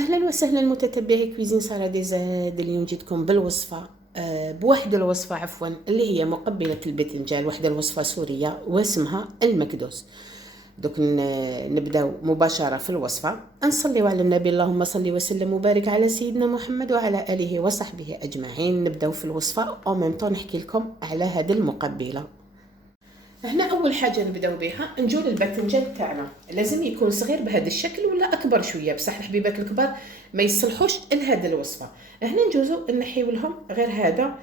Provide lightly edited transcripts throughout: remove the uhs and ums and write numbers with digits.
اهلا وسهلا متتبعي كويزين سارة ديزاد. اليوم جيتكم بالوصفة بواحدة الوصفة اللي هي مقبلة الباذنجان، واحدة الوصفة سورية واسمها المكدوس. دوك نبداو مباشرة في الوصفة. نصلي على النبي، اللهم صل وسلم وبارك على سيدنا محمد وعلى آله وصحبه أجمعين. نبداو في الوصفة أو ميمطون نحكي لكم على هذه المقبلة. هنا اول حاجه نبداو بها نجول الباذنجان تاعنا، لازم يكون صغير بهذا الشكل ولا اكبر شويه، بصح الحبيبات الكبار ما يصلحوش لهذه الوصفه. هنا نجوزو نحيو لهم غير هذا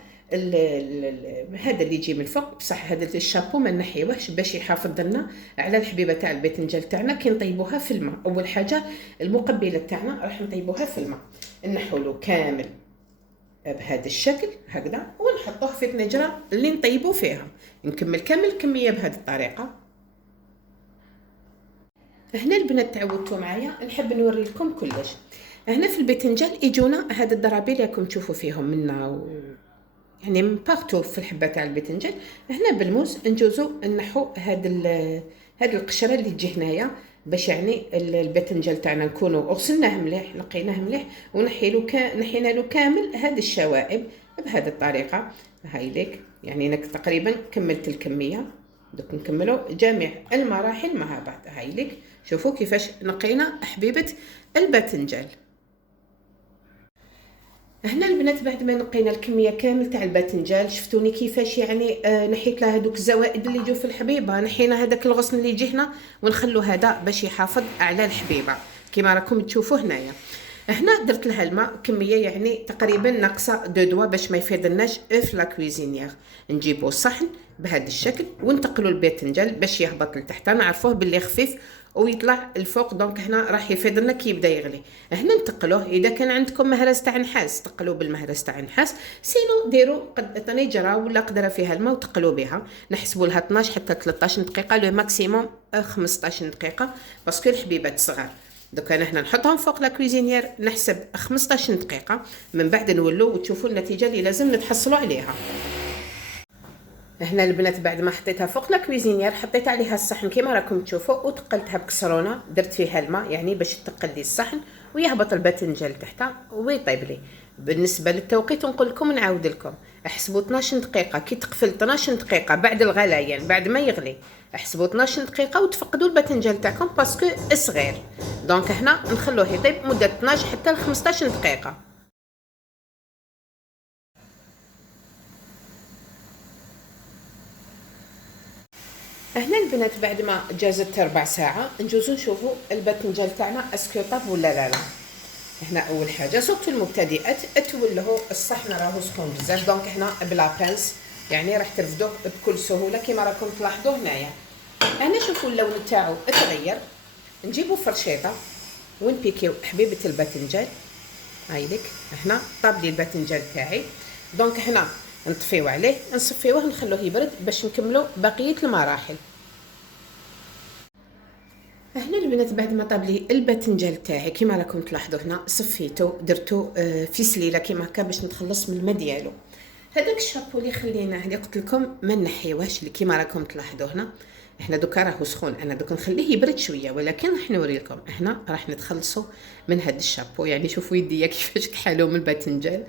هذا اللي يجي من الفوق، بصح هذا الشابو ما نحيوهش باش يحافظ لنا على الحبيبه تاع الباذنجان تاعنا. كي نطيبوها في الماء، اول حاجه المقبله تاعنا راح نطيبوها في الماء، نحولو كامل بهذا الشكل هكذا ونحطوه في طنجرة اللي نطيبو فيها. نكمل كامل الكميه بهذه الطريقه. هنا البنات تعودتوا معايا، نحب نوري لكم كلش. هنا في الباذنجان يجونا هاد الضرابيل اللي راكم تشوفوا فيهم منا يعني من بارتو في الحبه تاع الباذنجان. هنا بالموس نجوزو نحو هاد القشره اللي تجي هنايا، باش يعني الباذنجان تاعنا نكونوا غسلناه مليح، نقيناه مليح نحينا له كامل هاد الشوائب بهذه الطريقه. هاي ليك يعني انك تقريبا كملت الكميه. دوك نكملوا جميع المراحل مع بعض. هاي ليك شوفوا كيفاش نقينا حبيبه الباذنجان. هنا البنات بعد ما نقينا الكميه كامل تاع الباذنجان، شفتوني كيفاش يعني نحيت له هذوك الزوائد اللي يجوا في الحبيبه، نحينا هذاك الغصن اللي يجي هنا ونخلو هذا باش يحافظ على الحبيبه كما راكم تشوفوا هنايا. هنا درت لها الماء كميه يعني تقريبا ناقصه دو دوا باش ما يفيدناش في لا كويزينيير. نجيبو صحن بهذا الشكل ونتقلوا الباذنجان باش يهبط لتحت، نعرفوه باللي خفيف ويطلع الفوق، دونك هنا راح يفيدنا كي يبدا يغلي. هنا نتقلوه، اذا كان عندكم مهرس تاع نحاس تقلوه بالمهرس تاع نحاس، سينو ديروا طنجره ولا قدره فيها الماء وتقلوا بها. نحسبوا لها 12 حتى 13 دقيقه، لو ماكسيموم 15 دقيقه باسكو الحبيبات صغار. دوك انا هنا نحطهم فوق لا كويزينيير، نحسب 15 دقيقه، من بعد نولوا وتشوفوا النتيجه اللي لازم نتحصلوا عليها. هنا البنات بعد ما حطيتها فوق لا كويزينيير، حطيت عليها الصحن كما راكم تشوفوا وتقلتها بكسرونه، درت فيها الماء يعني باش تقل لي الصحن ويهبط الباذنجان تحتها ويطيب لي. بالنسبه للتوقيت نقول لكم نعاود لكم، احسبوا 12 دقيقه. كي تقفل 12 دقيقه بعد الغليان بعد ما يغلي، احسبوا 12 دقيقه وتفقدوا الباذنجان تاعكم باسكو صغير. دونك هنا نخلوه يطيب مده 12 حتى 15 دقيقه. هنا البنات بعد ما جازت ربع ساعه نجوزو نشوفوا الباذنجان تاعنا اسكو طاب ولا لا. هنا اول حاجه صوت المبتدئات تولهوا الصحن راهو سخون بزاف، دونك هنا بلا بانس يعني راح ترفدوه بكل سهوله كما راكم تلاحظوا هنايا. هنا شوفوا اللون تاعو تغير، نجيبوا فرشيطه ونبيكيو حبيبه الباذنجان. هاي لك هنا طاب لي الباذنجان تاعي، دونك هنا نطفيو عليه نصفيوه نخلوه يبرد باش نكملوا بقيه المراحل. هنا البنات بعد ما طاب لي الباذنجان تاعي كما راكم تلاحظوا هنا صفيته درتو في سليله كما هكا باش نتخلص من الماء ديالو. هذاك الشابو اللي خليناه اللي قلت لكم ما نحيوهش اللي كما راكم تلاحظوا هنا، احنا دوكا راهو سخون، انا دوكا نخليه يبرد شويه، ولكن راح نوري لكم هنا راح نتخلصوا من هذا الشابو. يعني شوفوا يديا كيفاش كحالوا من الباذنجان،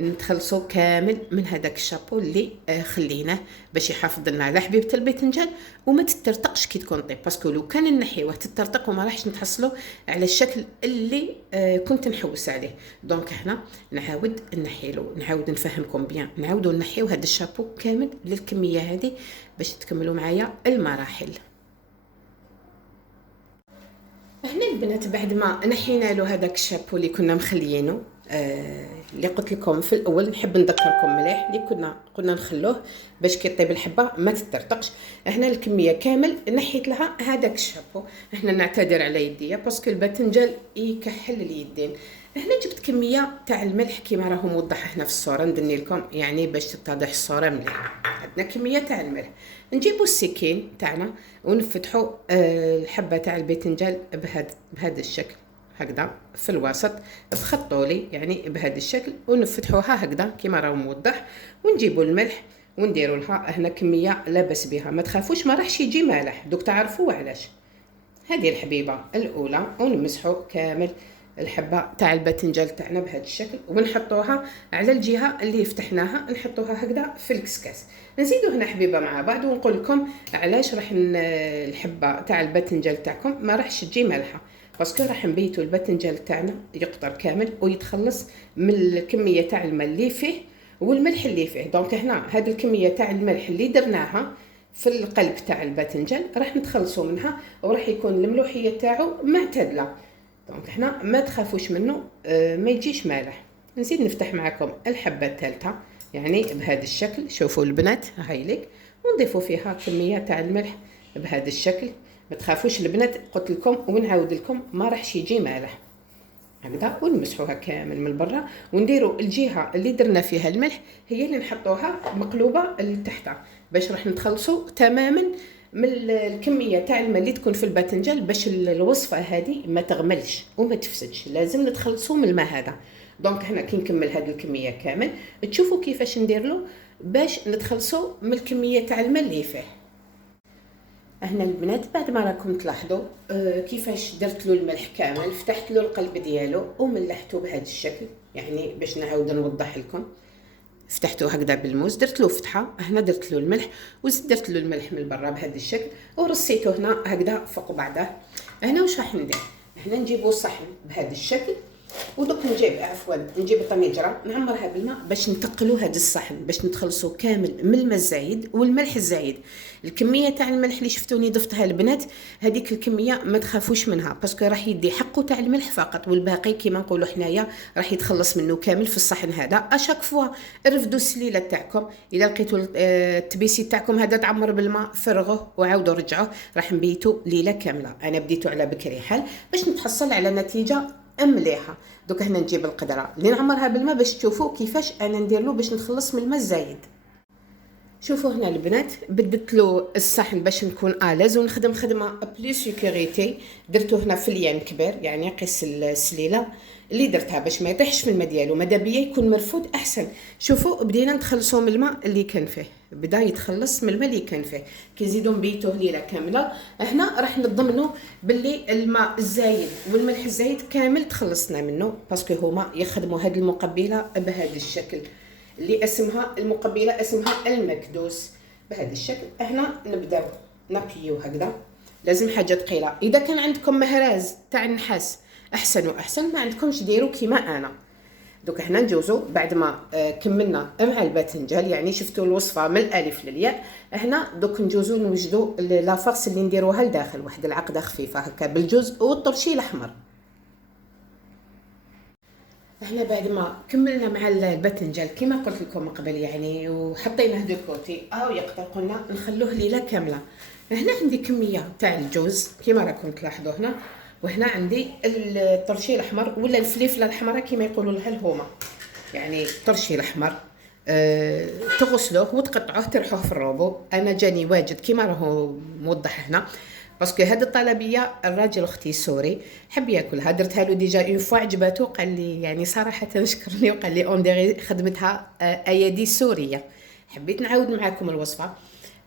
نتخلصوا كامل من هذاك الشابو اللي خليناه باش يحافظ لنا على حبيبه الباذنجان وما تترتقش كي تكون طيب، باسكو لو كان نحيوه تترتق وما راحش نتحصلوا على الشكل اللي كنت نحوس عليه. دونك هنا نعاود نحيلو، نعاود نفهمكم بيان، نعاودوا نحيو هذا الشابو كامل للكميه هذه باش تكملوا معايا المراحل. هنا البنات بعد ما نحينا له هذاك الشابو اللي كنا مخليينه اللي قلت لكم في الاول، نحب نذكركم مليح اللي قلنا نخلوه باش كي طيب الحبه ما تترتقش. هنا الكميه كامل نحيت لها هذاك الشابو. هنا نعتذر على يديا باسكو الباذنجان يكحل اليدين. هنا جبت كميه تاع الملح كيما راهو موضح هنا في الصوره، ندني لكم يعني باش تتضح الصوره مليح. عندنا كميه تاع الملح، نجيبوا السكين تاعنا ونفتحوا الحبه تاع الباذنجان بهذا الشكل هكذا في الوسط بخط طولي يعني بهذا الشكل، ونفتحوها هكذا كما راه موضح، ونجيبوا الملح ونديروا لها هنا كميه لا باس بها، ما تخافوش ما راحش يجي مالح، دوك تعرفوا علاش. هذه الحبيبه الاولى ونمسحوا كامل الحبه تاع الباذنجان تاعنا بهذا الشكل، ونحطوها على الجهه اللي فتحناها، نحطوها هكذا في الكسكاس. نزيدو هنا حبيبه مع بعض، ونقول لكم علاش راح الحبه تاع الباذنجان تاعكم ما راحش تجي مالحه، باسكو راح نبيتو الباذنجان تاعنا يقطر كامل ويتخلص من الكميه تاع الماء اللي فيه والملح اللي فيه. دونك هنا هذه الكميه تاع الملح اللي درناها في القلب تاع الباذنجان راح نتخلصوا منها، وراح يكون الملوحيه تاعو معتدله. دونك هنا ما تخافوش منه ما يجيش مالح. نزيد نفتح معكم الحبه الثالثه يعني بهذا الشكل. شوفوا البنات هايليك، ونضيفوا فيها كميه تاع الملح بهذا الشكل. ما تخافوش البنات، قلت لكم ونعاود لكم ما راحش يجي مالح هكذا. ونمسحوها كامل من برا، ونديروا الجهه اللي درنا فيها الملح هي اللي نحطوها مقلوبه لتحتها، باش راح نتخلصوا تماما من الكميه تاع الماء اللي تكون في الباذنجان، باش الوصفه هذه ما تغملش وما تفسدش. لازم نتخلصوا من الماء هذا. دونك هنا كي نكمل هذه الكميه كامل، تشوفوا كيفاش ندير له باش نتخلصوا من الكميه تاع الماء اللي فيه. هنا البنات بعد ما راكم تلاحظوا كيفاش درت له الملح كامل، فتحت له القلب ديالو وملحته بهذا الشكل. يعني باش نعاود نوضح لكم، فتحته هكذا بالموس، درت له فتحه، هنا درت له الملح وزيد درت له الملح من برا بهذا الشكل، ورصيته هنا هكذا فوق بعضه. هنا واش راح ندير؟ هنا نجيبوا صحن بهذا الشكل، ودوك نجيب طنجره نعمرها بالماء باش نتقلوا هذا الصحن، باش نتخلصوا كامل من الماء الزايد والملح الزايد. الكميه تاع الملح اللي شفتوني ضفتها البنات، هذيك الكميه ما تخافوش منها، باسكو راح يدي حقه تاع الملح فقط، والباقي كيما نقولوا حنايا راح يتخلص منه كامل في الصحن هذا. اشاك فوا رفدوا السليله تاعكم، اذا لقيتوا التبيسي تاعكم هذا تعمر بالماء فرغوه وعاودوا رجعوه، راح نبيتوا ليله كامله. انا بديتو على بكري حال باش نتحصل على نتيجه مليحه. دوك هنا نجيب القدره اللي نعمرها بالماء باش تشوفوا كيفاش انا ندير له باش نتخلص من الماء الزايد. شوفوا هنا البنات بدت له الصحن باش نكون اليز ونخدم خدمه بلي سيكوريتي. درته هنا في اليان كبير، يعني قيس السليله اللي درتها باش ما يطيحش في الماء ديالو، ماذا بيا يكون مرفود احسن. شوفوا بدينا نتخلصوا من الماء اللي كان فيه، بدا يتخلص من الماء اللي كان فيه. كي نزيدو نبيتوه ليله كامله، هنا راح نضمنوا باللي الماء الزايد والملح الزايد كامل تخلصنا منه، باسكو هما يخدموا هذه المقبله بهذا الشكل اللي اسمها المقبله اسمها المكدوس بهذا الشكل. هنا نبداو نقيو هكذا. لازم حاجه ثقيله، اذا كان عندكم مهراز تاع النحاس احسن واحسن، ما عندكمش ديروا كيما انا. دوك هنا ندوزو بعد ما كملنا مع الباذنجان، يعني شفتوا الوصفه من الالف للياء. هنا دوك نجوزو نوجدوا لافارس اللي نديروها لداخل، واحد العقده خفيفه هكا بالجوز والطرشي الاحمر. هنا بعد ما كملنا مع الباذنجان كما قلت لكم قبل يعني، وحطيناه دو كوتي او يقطر، قلنا نخلوه ليله كامله. هنا عندي كميه تاع الجوز كما راكم تلاحظوا هنا، وهنا عندي الطرشي الاحمر ولا الفليفله الحمراء كما يقولوا لها الهومه، يعني الطرشي الاحمر. تغسلوه وتقطعوه ترحوه في الروبو. انا جاني واجد كما راهو موضح هنا، باسكو هاد الطلبيه الراجل اختي سوري حب ياكلها، درتها له ديجا اون فوا عجباتو، قال لي يعني صراحه شكرني وقال لي اون ديري خدمتها ايادي سوريه. حبيت نعاود معاكم الوصفه،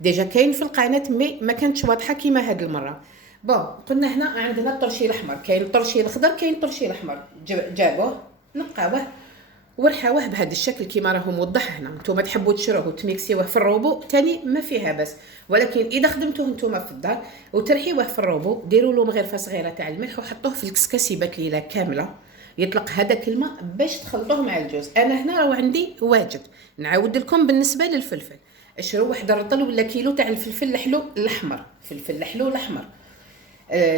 ديجا كاين في القناه مي ما كانتش واضحه كيما هاد المره. بون قلنا هنا عندنا الطرشي الاحمر، كاين الطرشي الاخضر كاين الطرشي الاحمر، جابوه نقاوه ورحاوه بهذا الشكل كيما راهو موضح هنا. نتوما تحبوا تشروه وتميكسيوه في الروبو تاني ما فيها بس، ولكن اذا خدمتوه نتوما في الدار وترحيوه في الروبو، ديروا له مغرفه صغيره تاع الملح وحطوه في الكسكاس يبات ليله كامله، يطلق هذاك الماء باش تخلطوه مع الجوز. انا هنا راهو عندي واجد. نعاود لكم بالنسبه للفلفل، اشروا واحد الرطل ولا كيلو تاع الفلفل الحلو الاحمر، فلفل الحلو الاحمر.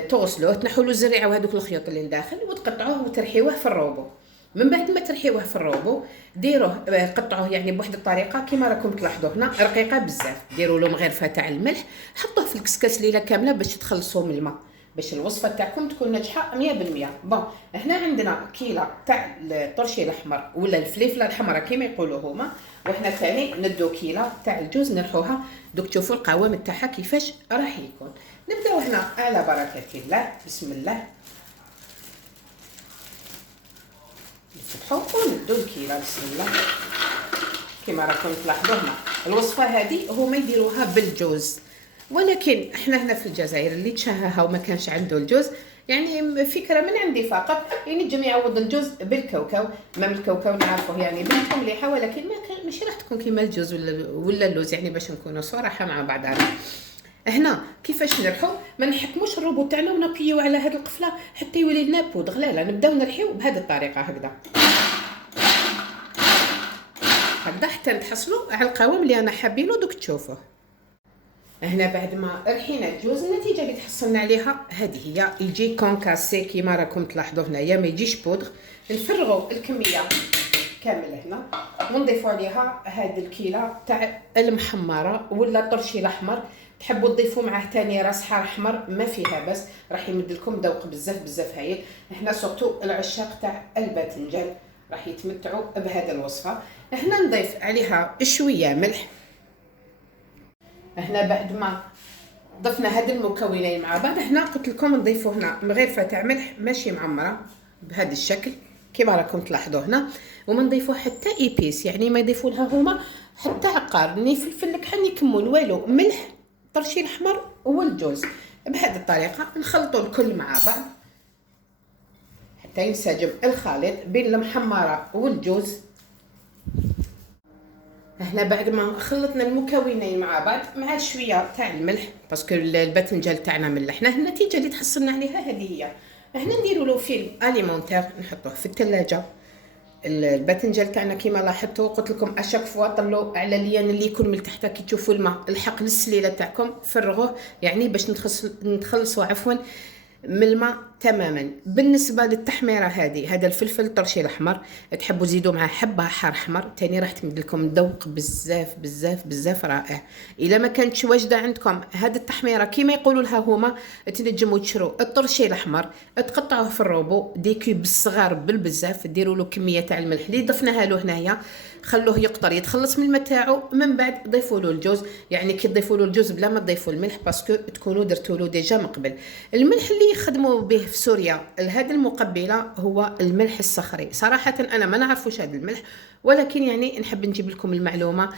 تغسلوه تنحوا له الزريعه وهذوك الخيوط اللي لداخل، وتقطعوه وترحيوه في الروبو. من بعد ما ترحيوه في الروبو ديروه قطعوه يعني بواحد الطريقه كيما راكم تلاحظوا هنا رقيقه بزاف. ديروا له مغرفه تاع الملح، حطوه في الكسكاس ليله كامله باش تخلصوا من الماء، باش الوصفه تاعكم تكون ناجحه 100%. بون هنا عندنا كيله تاع الطرشي الاحمر ولا الفليفله الحمراء كيما يقولوا هما، وحنا ثاني ندو كيله تاع الجوز نرحوها. دوك تشوفوا القوام تاعها كيفاش راح يكون. نبداو هنا على بركه الله، بسم الله نفتحو وندو الكيله بسم الله. كما راكم تلاحظوا هنا الوصفه هذه هما يديروها بالجوز، ولكن احنا هنا في الجزائر اللي تشهاها وما كانش عنده الجوز يعني فكره من عندي فقط. ينجم يعوض الجوز بالكاوكاو، ما من الكاوكاو نعرفوه يعني بنته مليحه، ولكن ما كان ماشي راح تكون كيما الجوز ولا اللوز، يعني باش نكونوا صراحه مع بعضنا. هنا كيفاش نربحو؟ ما نحكموش الروبوت تاعنا ونابيو على هذه القفله حتى يولي لنا بودغ، لا نبداو نرحيو بهذه الطريقه هكذا حتى نتحصلوا على القوام اللي انا حابينه دوك تشوفوه. هنا بعد ما رحينا الجوز، النتيجه اللي تحصلنا عليها هذه هي، يجي كونكاسي كيما راكم تلاحظوا هنايا، ما يجيش بودغ. نفرغوا الكميه كامله هنا ونضيفوا عليها هذه الكيله تاع المحمره ولا الطرشي الاحمر، تحبوا تضيفوا معاه ثاني راس حار احمر ما فيها بس، راح يمد لكم ذوق بزاف هايل. احنا سورتو العشاق تاع الباذنجان راح يتمتعوا بهذه الوصفه. هنا نضيف عليها شويه ملح. هنا بعد ما ضفنا هاد المكونين مع بعض، هنا قلت لكم نضيفوا هنا مغرفه تاع ملح ماشي معمره بهذا الشكل كما راكم تلاحظوا هنا، وما نضيفوا حتى ايبيس، يعني ما يضيفوا لها هما حتى عقار ني فلفل نكحل ني كمون والو، ملح طرشي الاحمر والجوز. بهذه الطريقه نخلطوا الكل مع بعض حتى ينسجم الخليط بين المحمره والجوز. هنا بعد ما خلطنا المكونين مع بعض مع شويه تاع الملح باسكو الباذنجان تاعنا ملحنا، النتيجه اللي تحصلنا عليها هذه هي. هنا نديروا له فيلم اليمونتير نحطوه في الثلاجه. الباذنجان تاعنا كيما لاحظتوا قلت لكم اشاك فوا طلوا على ليان اللي يكون من تحت كي تشوفوا الماء الحق للسليله تاعكم فرغوه، يعني باش نتخلصوا عفوا من الماء تماما. بالنسبه للتحميره هذا الفلفل الطرشي الاحمر تحبوا تزيدوا معاه حبه حار احمر ثاني راح تمد لكم ذوق بزاف رائع. الا ما كانتش واجده عندكم هذه التحميره كيما يقولوا لها هما، تنجموا تشروا الطرشي الاحمر تقطعوه في الروبو دي كيوب صغار بالبزاف، ديروا له كميه تاع الملح اللي ضفناها له هنايا، خلوه يقطر يتخلص من الماء تاعو، من بعد ضيفوا له الجوز. يعني كي تضيفوا له الجوز بلا ما تضيفوا الملح باسكو تكونوا درتوا له ديجا من قبل. الملح اللي يخدموا به في سوريا لهذه المقبله هو الملح الصخري. صراحه انا ما نعرفوش هذا الملح، ولكن يعني نحب نجيب لكم المعلومه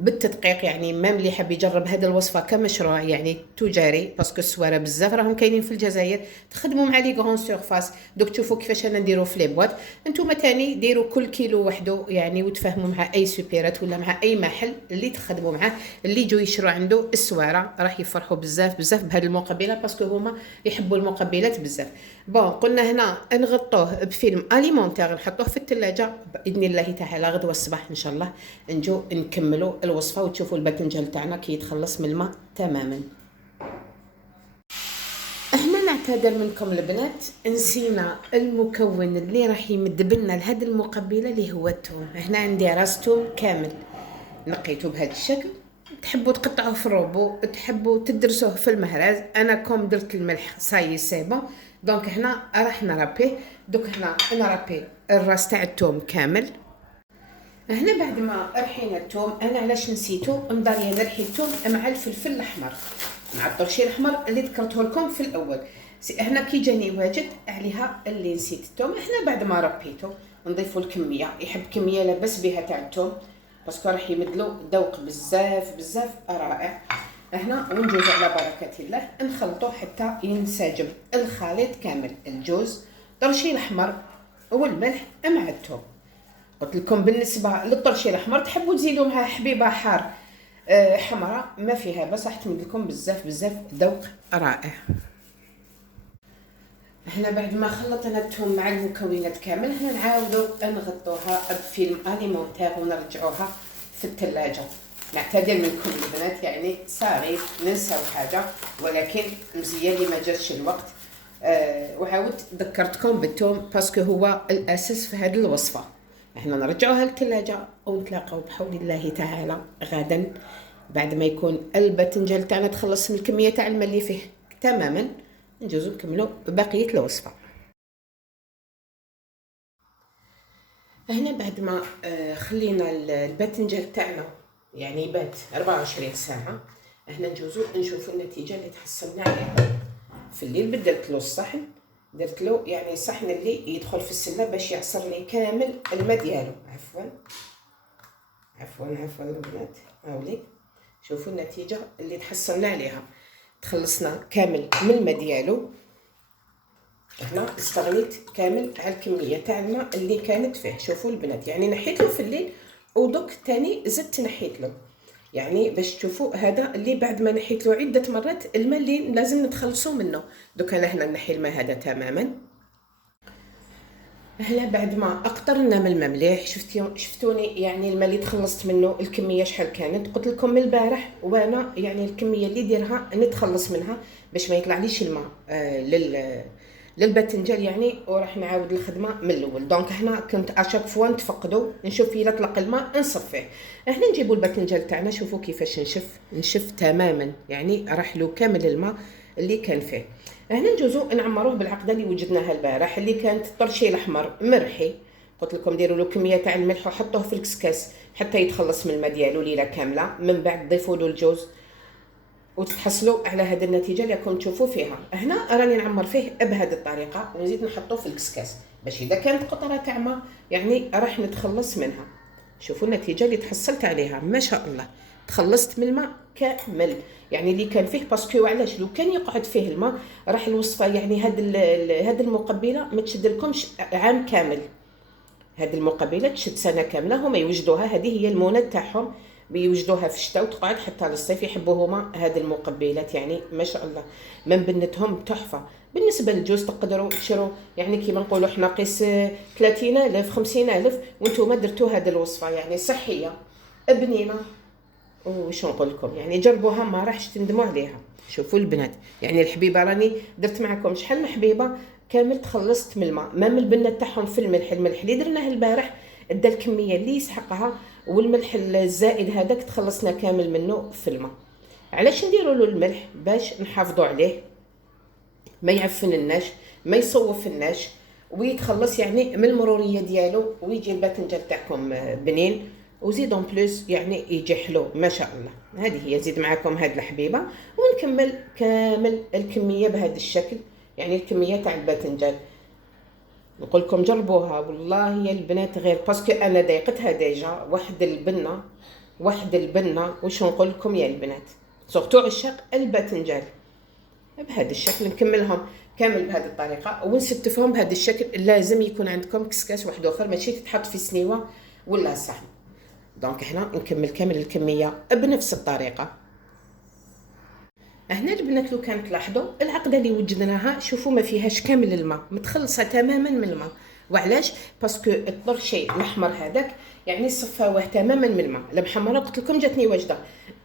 بالتدقيق، يعني ما اللي حاب يجرب هذه الوصفه كمشروع يعني تجاري باسكو السواره بزاف راهم كاينين في الجزائر تخدموا مع لي غون سورفاس. دوك تشوفوا كيفاش انا نديرو في لي بواط، نتوما تاني ديروا كل كيلو وحده يعني، وتفاهموا مع اي سوبيرات ولا مع اي محل اللي تخدموا معاه اللي يجوا يشروا عنده السواره راح يفرحوا بزاف بهذه المقبله باسكو هما يحبوا المقبلات بزاف. بون قلنا هنا نغطوه بفيلم اليمونتير نحطوه في الثلاجه باذن الله تعالى غدوه الصباح ان شاء الله نجو نكملوا الوصفه وتشوفوا الباذنجان تاعنا كي يتخلص من الماء تماما. هنا نعتذر منكم البنات، نسينا المكون اللي راح يمد بنا لهذه المقبله اللي هو الثوم. هنا عندي راس ثوم كامل نقيته بهذا الشكل، تحبوا تقطعوه في الروبو تحبوا تدرسوه في المهراز، انا كوم درت الملح صاي سي بون. دونك هنا راح نرابيه. دوك هنا نرابي الراس تاع الثوم كامل. هنا بعد ما رحينا الثوم انا علاش نسيتو مضاريه نرحي الثوم مع الفلفل الاحمر مع الطرشي الاحمر اللي ذكرته لكم في الاول. هنا كي جاني واجد عليها اللي نسيت الثوم. هنا بعد ما ربيته نضيفوا الكميه، يحب كميه لاباس بها تاع الثوم باسكو راح يمدلو ذوق بزاف رائع. هنا ونجوز على بركه الله نخلطو حتى ينسجم الخليط كامل، الجوز الطرشي الاحمر والملح مع الثوم. قلت لكم بالنسبه للطرشي الاحمر تحبوا تزيدوا معاه حبيبه حار حمراء ما فيها بس راح تمد لكم بزاف ذوق رائع. هنا بعد ما خلطنا الثوم مع المكونات كامل هنا نعاودوا نغطوها بفيلم اليمونتير ونرجعوها في الثلاجه. نعتذر منكم البنات يعني صاري ننساو حاجه، ولكن مزيان لي ما جاتش الوقت وعاودت ذكرتكم بالثوم باسكو هو الاساس في هذه الوصفه. احنا نرجعوها للثلاجه ونتلاقاو بحول الله تعالى غدا بعد ما يكون الباذنجان تاعنا تخلص من الكميه تاع الماء اللي فيه تماما، نجوزو نكملوا بقيه الوصفه. هنا بعد ما خلينا الباذنجان تاعنا يعني بات 24 ساعه، هنا نجوزو نشوفوا النتيجه اللي تحصلنا عليها. في الليل بدلت له الصحن، درت له يعني الصحن اللي يدخل في السله باش يعصر لي كامل الماء ديالو. عفوا البنات هاولي شوفوا النتيجه اللي تحصلنا عليها. تخلصنا كامل من الماء ديالو هنا استغنيت كامل على الكميه تاع الماء اللي كانت فيه. شوفوا البنات، يعني نحيت له في الليل ودوك تاني زدت نحيت له، يعني باش تشوفوا هذا اللي بعد ما نحيت له عده مرات الماء اللي لازم نتخلصوا منه. دوك انا هنا نحي الماء هذا تماما. هنا بعد ما اقطرنا من الماء مليح، شفتوني يعني الماء اللي تخلصت منه الكميه شحال كانت. قلت لكم من البارح وانا يعني الكميه اللي ديرها نتخلص منها باش ما يطلعليش الماء للباذنجان يعني، وراح نعاود الخدمه من الاول. دونك هنا كنت اشاك فوا نتفقدوا نشوف الا طلق الماء نصفيه. هنا نجيبوا الباذنجان تاعنا، شوفوا كيفاش نشف تماما، يعني راح له كامل الماء اللي كان فيه. هنا نجوزو نعمروه بالعقده اللي وجدناها البارح اللي كانت الطرشيل احمر مرحي. قلت لكم ديروا له كميه تاع الملح وحطوه في الكسكاس حتى يتخلص من الماء ديالو ليله كامله. من بعد ضيفوا له الجوز وتتحصلوا على هذه النتيجه اللي راكم تشوفوا فيها. هنا راني نعمر فيه بهذه الطريقه ونزيد نحطوه في الكسكاس باش اذا كانت قطره تاع ماء يعني راح نتخلص منها. شوفوا النتيجه اللي تحصلت عليها ما شاء الله، تخلصت من الماء كامل يعني اللي كان فيه. باسكو علاش لو كان يقعد فيه الماء راح الوصفه يعني هاد المقبله ما تشد لكمش عام كامل. هاد المقبله تشد سنه كامله. هما يوجدوها، هذه هي المونه تاعهم، بيوجدوها في الشتاء وتقعد حتى للصيف. يحبوا هما هاد المقبلات يعني ما شاء الله، من بنتهم تحفه. بالنسبه للجوز تقدروا تشروا يعني كيما نقولوا حنا قيس 30,000 50,000 وانتم درتوا هاد الوصفه يعني صحيه بنينه. وش نقول لكم يعني جربوها ما راحش تندموا عليها. شوفوا البنات يعني الحبيبه راني درت معكم شحال من حبيبه كامل تخلصت من الماء. ما من البنه تاعهم في الملح اللي درناه البارح ادى الكميه اللي يسحقها، والملح الزائد هذاك تخلصنا كامل منه في الماء. علاش نديروا له الملح؟ باش نحافظوا عليه ما يعفنناش ما يصوفناش ويتخلص يعني من المروريه ديالو، ويجي الباذنجان تاعكم بنين وزيد اون بلوس يعني يجي حلو ما شاء الله. هذه هي زيد معكم هاد الحبيبه ونكمل كامل الكميه بهذا الشكل، يعني الكميه تاع الباذنجان. نقول لكم جربوها والله يا البنات غير، باسكو انا ضايقتها ديجا واحد البنه وش نقول لكم يا البنات، سورتو عشاق الباذنجان. بهذا الشكل نكملهم كامل بهذه الطريقه ونستفهم بهذا الشكل. لازم يكون عندكم كسكاس واحد اخر ماشي تتحط في سنيوه ولا صحن. دونك هنا نكمل كامل الكميه بنفس الطريقه. هنا البنات لو كانت تلاحظوا العقده اللي وجدناها شوفوا ما فيهاش كامل الماء، متخلصه تماما من الماء. وعلاش؟ باسكو الطرشي الاحمر هذاك يعني صفاوه تماما من الماء. المحمره قلت لكم جاتني واجده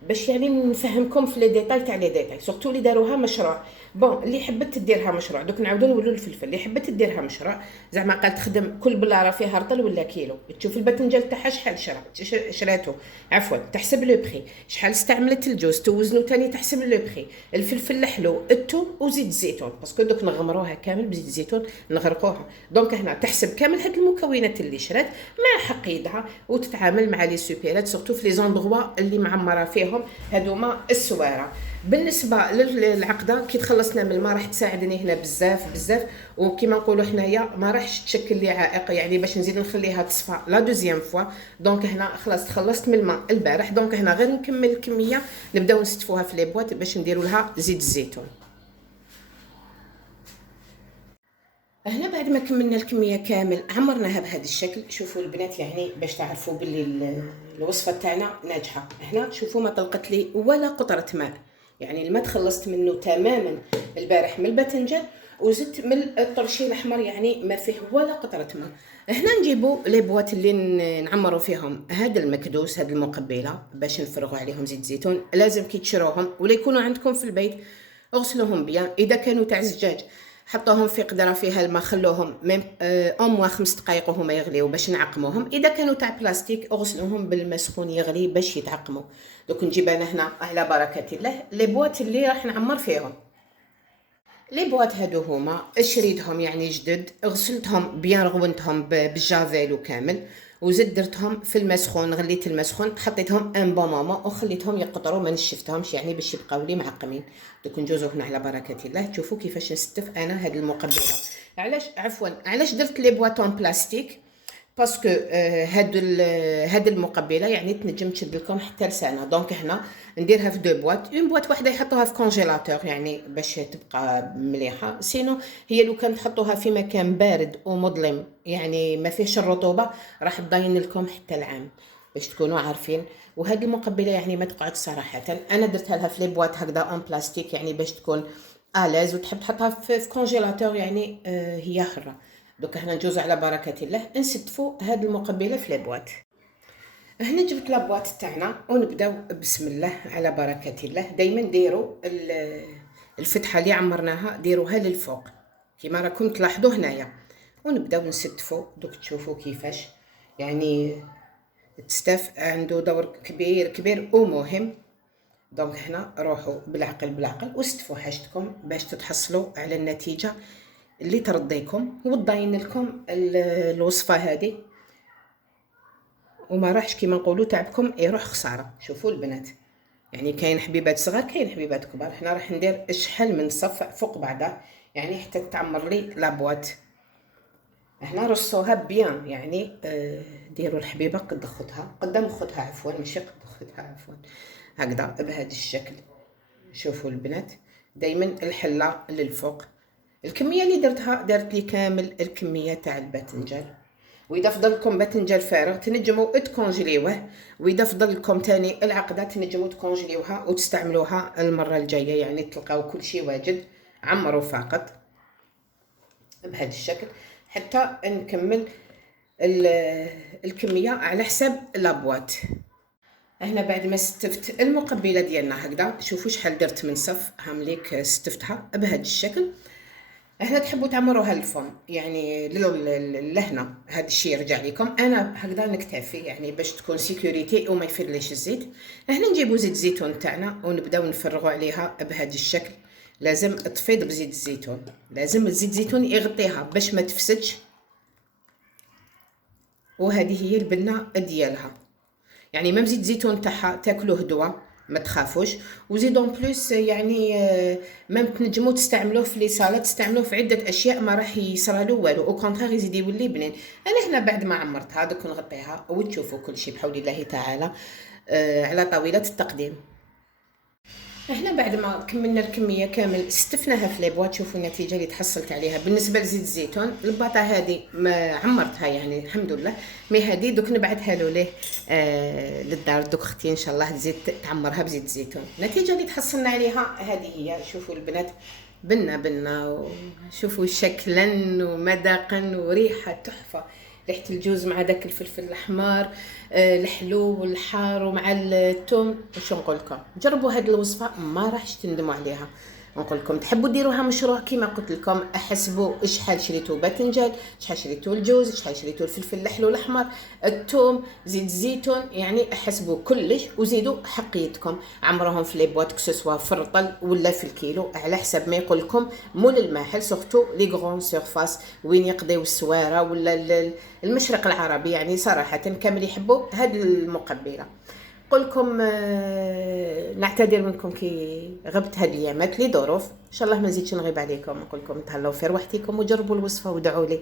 باش يعني نفهمكم في لي ديتاي تاع لي ديتاي، سورتو اللي داروها مشروع. بون اللي حبت ديرها مشروع دوك نعاودو نولوا الفلفل. اللي حبت ديرها مشروع زعما قال تخدم كل بلاره فيها رطل ولا كيلو، تشوف الباذنجان تاعها شحال شراتو عفوا تحسب لو بري، شحال استعملت الجوز توزنو تاني تحسب لو بري، الفلفل الحلو الثوم وزيت الزيتون باسكو دوك نغمروها كامل بزيت الزيتون نغرقوها. دونك هنا تحسب كامل هاد المكونات اللي شرات مع حقيدها وتتعامل مع لي سوبيرات سورتو في لي زوندغوا اللي معمره فيهم هذوما السواره. بالنسبه للعقده كي تخلصنا من الماء راح تساعدني هنا بزاف وكما نقولوا حنايا ما راحش تشكل لي عائق يعني باش نزيد نخليها تصفى لا دوزيام فوا. دونك هنا خلاص تخلصت من الماء البارح. دونك هنا غير نكمل الكميه نبداو نستفوها في لي بواط باش نديروا لها زيت الزيتون. هنا بعد ما كملنا الكميه كامل عمرناها بهذا الشكل. شوفوا البنات يعني باش تعرفوا باللي الوصفه تاعنا ناجحه. هنا شوفوا ما طلقت لي ولا قطره ماء، يعني الماء تخلصت منه تماما البارح من الباذنجان وزدت من الطرشي الاحمر يعني ما فيه ولا قطره ماء. هنا نجيبوا لي بواط اللي نعمروا فيهم هذا المكدوس هذه المقبله باش نفرغوا عليهم زيت زيتون. لازم كي تشروهم ولا يكونوا عندكم في البيت اغسلوهم بيان. اذا كانوا تاع الزجاج حطوهم في قدره فيها الماء خلوهم ميم موا 5 دقائق وهما يغليو باش نعقموهم. اذا كانوا تاع بلاستيك اغسلوهم بالماء سخون يغلي باش يتعقموا. دوك نجيب انا هنا على بركه الله لي بواط اللي راح نعمر فيهم. لي بواط هادو هما شريتهم يعني جدد، غسلتهم بيان رغونتهم بالجافيل وكامل وزدت درتهم في الماء سخون. غليت الماء سخون حطيتهم ان بون مومون وخليتهم يقطروا ما نشفتهمش يعني باش يبقاو لي معقمين. دوك نجوزو هنا على بركه الله. تشوفوا كيفاش نستف انا هاد المقبله. علاش عفوا علاش درت لي بواطون بلاستيك؟ باسكو هاد المقبله يعني تنجم تشد لكم حتى لسنه. دونك هنا نديرها في دو بواط، اون بواط واحده يحطوها في كونجيلاتور يعني باش تبقى مليحه. سينو هي لو كان تحطوها في مكان بارد ومظلم يعني ما فيهش الرطوبه راح تضاين لكم حتى العام، باش تكونوا عارفين. وهاد المقبله يعني ما تقعد صراحه. انا درتها لها في لي بواط هكذا اون بلاستيك يعني باش تكون الاز، وتحب تحطها في كونجيلاتور يعني هي حره. دوك هنا ندوزو على بركه الله نستفوا هاد المقبله في لي بواط. هنا جبت لابواط تاعنا ونبداو بسم الله على بركه الله. دائما ديروا الفتحه اللي عمرناها ديروها للفوق كيما راكم تلاحظوا هنايا، ونبداو نستفوا. دوك تشوفوا كيفاش يعني التستاف عنده دور كبير كبير ومهم. دونك هنا روحوا بالعقل بالعقل واستفوا حاجتكم باش تتحصلوا على النتيجه اللي ترضيكم وتضاين لكم الوصفه هذه، وما راحش كيما نقولوا تعبكم يروح خساره. شوفوا البنات يعني كاين حبيبات صغار كاين حبيبات كبار. هنا راح ندير شحال من صف فوق بعضها يعني حتى تعمر لي لابواط. هنا رصوها بيان يعني ديروا الحبيبه قد خدها قدام خدها عفوا ماشي قد خدها عفوا هكذا بهذا الشكل. شوفوا البنات دائما الحله للفوق. الكميه اللي درتها درت لي كامل الكميه تاع الباذنجان. واذا فضلكم باذنجان فارغ تنجموا تكونجليوه، واذا فضلكم تاني العقده تنجموا تكونجليوها وتستعملوها المره الجايه يعني تلقاو كل شيء واجد. عمروا فقط بهذا الشكل حتى نكمل الكميه على حساب لابواط. هنا بعد ما ستفت المقبله ديالنا هكذا شوفوا شحال درت من صف هامليك ستفتها بهذا الشكل. هنا تحبوا تعمروها الفم يعني لهنا هذا الشيء يرجع لكم. انا هكذا نكتفي يعني باش تكون سيكوريتي وما يفرليش الزيت. هنا نجيبوا زيت الزيتون تاعنا ونبداو نفرغوا عليها بهذا الشكل. لازم تفيض بزيت الزيتون، لازم الزيت الزيتون يغطيها باش ما تفسدش. وهذه هي البنه ديالها يعني ميم زيت الزيتون تاعها تاكلوه دوا ما تخافوش. وزيدون بلوس يعني ميم تنجموا تستعملوه في لي صالات، تستعملوه في عده اشياء ما راح يصرالو والو، او كونترير يزيد يولي بنين. انا هنا بعد ما عمرتها دوك نغطيها وتشوفوا كل شيء بحول الله تعالى على طاوله التقديم. هنا بعد ما كملنا الكميه كامل استفناها في لي بواط. شوفوا النتيجه اللي تحصلت عليها بالنسبه لزيت الزيتون. الباطه هذه ما عمرتها يعني الحمد لله، مي هذه دوك نبعثها له ليه للدار. دوك اختي ان شاء الله تزيد تعمرها بزيت الزيتون. النتيجه اللي تحصلنا عليها هذه هي. شوفوا البنات بنا شوفوا شكلا ومذاقا وريحه تحفه. ريحه الجوز مع داك الفلفل الاحمر الحلو والحار ومع الثوم. واش نقول لكم جربوا هذه الوصفه ما راحش تندموا عليها. نقول لكم تحبوا ديروها مشروع كيما قلت لكم احسبوا شحال شريتوا باذنجان، شحال شريتوا الجوز، شحال شريتوا الفلفل الحلو الاحمر، الثوم، زيت الزيتون، يعني احسبوا كلش وزيدوا حقيتكم. عمروهم في لي بواط كسوسوا في الرطل ولا في الكيلو على حسب ما يقول لكم مول الماحل. سورتو لي غران سيرفاس وين يقضيو السواره ولا المشرق العربي يعني صراحه كامل يحبوا هذه المقبله. قولكم نعتذر منكم كي غبت هاد الايامات لي ظروف. ان شاء الله ما نزيدش نغيب عليكم. نقول لكم تهلاو في روحتكم وجربوا الوصفه ودعوا لي.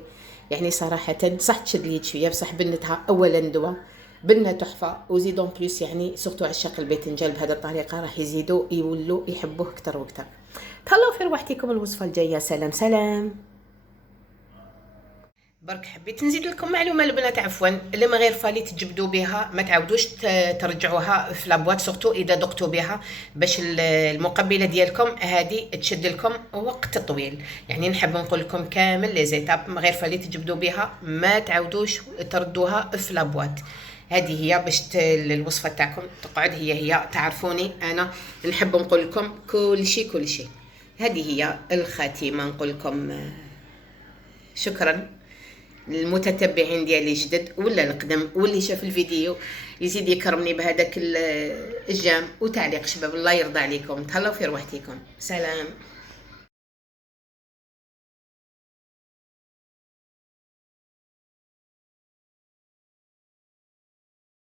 يعني صراحه صح تشد لي شويه بصح بنتها اولا دوا بنه تحفه وزيدون بليس يعني سورتو عشاق الباذنجان بهذه الطريقه راح يزيدوا يولوا يحبوه اكثر واكثر. تهلاو في روحتكم. الوصفه الجايه سلام سلام. برك حبيت نزيد لكم معلومه البنات عفوا اللي ما غير فالي تجبدوا بها ما تعاودوش ترجعوها في لابواط سورتو اذا ذقتوا بها باش المقبله ديالكم هذه تشد لكم وقت طويل. يعني نحب نقول لكم كامل لي زيتاب ما غير فالي تجبدوا بها ما تعاودوش تردوها في لابواط. هذه هي باش الوصفه تاعكم تقعد هي تعرفوني انا نحب نقول لكم كل شيء. هذه هي الخاتمه. نقول لكم شكرا المتتبعين ديالي جدد ولا القدم واللي شاف الفيديو يزيد يكرمني بهذاك الجام وتعليق شباب. الله يرضى عليكم. تهلاو في روحتكم. سلام.